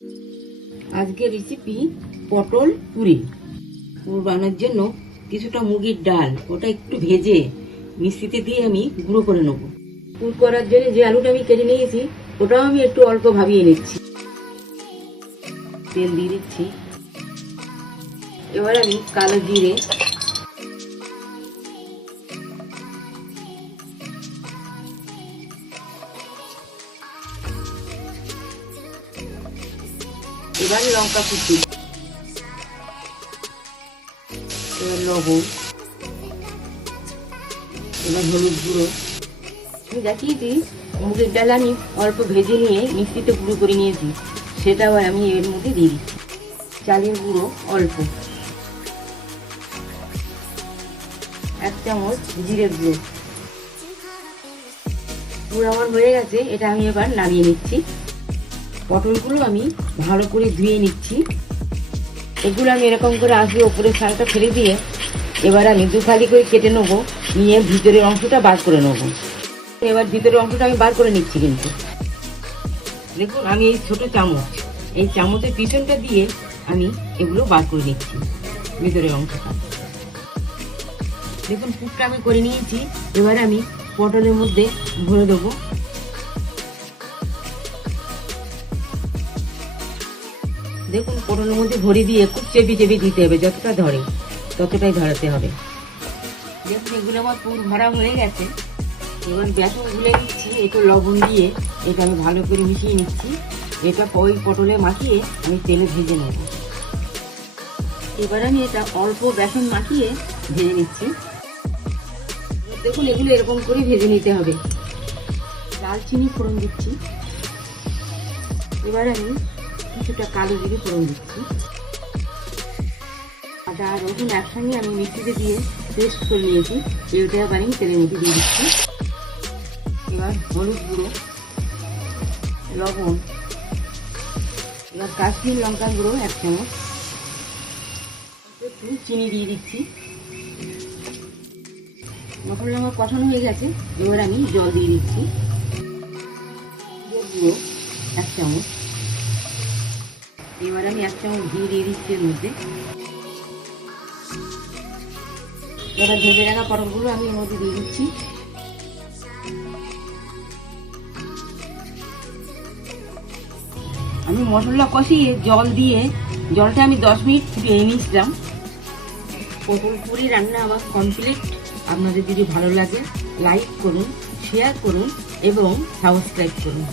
আজকে রেসিপি পটল পুরি। পুর বানানোর জন্য কিছুটা মুগের ডাল ওটা একটু ভেজে মিক্সিতে দিয়ে আমি গুঁড়ো করে নেব। পুর করার জন্য যে আলুটা আমি কেটে নিয়েছি ওটাও আমি একটু অল্প ভাবিয়ে নিচ্ছি। তেল দিয়ে দিচ্ছি। এবার আমি কালো জিরে, এবার লঙ্কা কুচি, এবার লবণ, এবার হলুদ গুঁড়ো। আমি দেখিয়েছি মুগের ডাল আমি অল্প ভেজে নিয়ে মিক্সিতে গুঁড়ো করে নিয়েছি, সেটা আবার আমি এর মধ্যে দিয়ে দিচ্ছি। চালের গুঁড়ো অল্প, 1 চামচ জিরের গুঁড়ো। গুঁড়ো আমার হয়ে গেছে, এটা আমি এবার নামিয়ে নিচ্ছি। পটলগুলো আমি ভালো করে ধুয়ে নিচ্ছি। এগুলো আমি এরকম করে আসবে ওপরের ছালটা ফেলে দিয়ে এবার আমি দুফালি করে কেটে নেবো, নিয়ে ভিতরের অংশটা বার করে নেবো। এবার ভিতরের অংশটা আমি বার করে নিচ্ছি। কিন্তু দেখুন আমি এই ছোট চামচ, এই চামচের পিছনটা দিয়ে আমি এগুলো বার করে নিচ্ছি ভিতরের অংশটা। দেখুন পুরটা আমি করে নিয়েছি। এবার আমি পটলের মধ্যে ভরে দেবো। দেখুন পটলের মধ্যে ভরে দিয়ে খুব চেপে চেপে দিতে হবে, যতটা ধরে ততটাই ধরাতে হবে। দেখুন এগুলো আমার পুর ভরা হয়ে গেছে। এবার বেসন গুলে নিচ্ছি, একটু লবণ দিয়ে এটা আমি ভালো করে মিশিয়ে নিচ্ছি। এটা ওই পটলে মাখিয়ে আমি তেলে ভেজে নেব। এবার আমি এটা অল্প বেসন মাখিয়ে ভেজে নিচ্ছি। দেখুন এগুলো এরকম করে ভেজে নিতে হবে। দারচিনি ফোড়ন দিচ্ছি। এবার আমি কিছুটা কালো জিরে ফোড়ন দিচ্ছি। আদা আর রসুন একসঙ্গে আমি মিক্সিতে দিয়ে পেস্ট করে নিয়েছি, এইটা আবার আমি তেলের মধ্যে দিয়ে দিচ্ছি। এবার হলুদ গুঁড়ো, লবণ, এবার কাশ্মীর লঙ্কা গুঁড়ো 1 চামচ, একটু চিনি দিয়ে দিচ্ছি। মশলা আমার কষানো হয়ে গেছে, এবার আমি জল দিয়ে দিচ্ছি। গুঁড়ো 1 চামচ, এবার আমি 1 চামচ ঘি দিয়ে দিচ্ছি এর মধ্যে। এবার ভেজে রাখা পটলগুলো আমি এর মধ্যে দিয়ে দিচ্ছি। আমি মশলা কষিয়ে জল দিয়ে জলটা আমি 10 মিনিট ফুটিয়ে নিয়েছিলাম। পটল পুরি রান্না আমার কমপ্লিট। আপনাদের যদি ভালো লাগে লাইক করুন, শেয়ার করুন এবং সাবস্ক্রাইব করুন।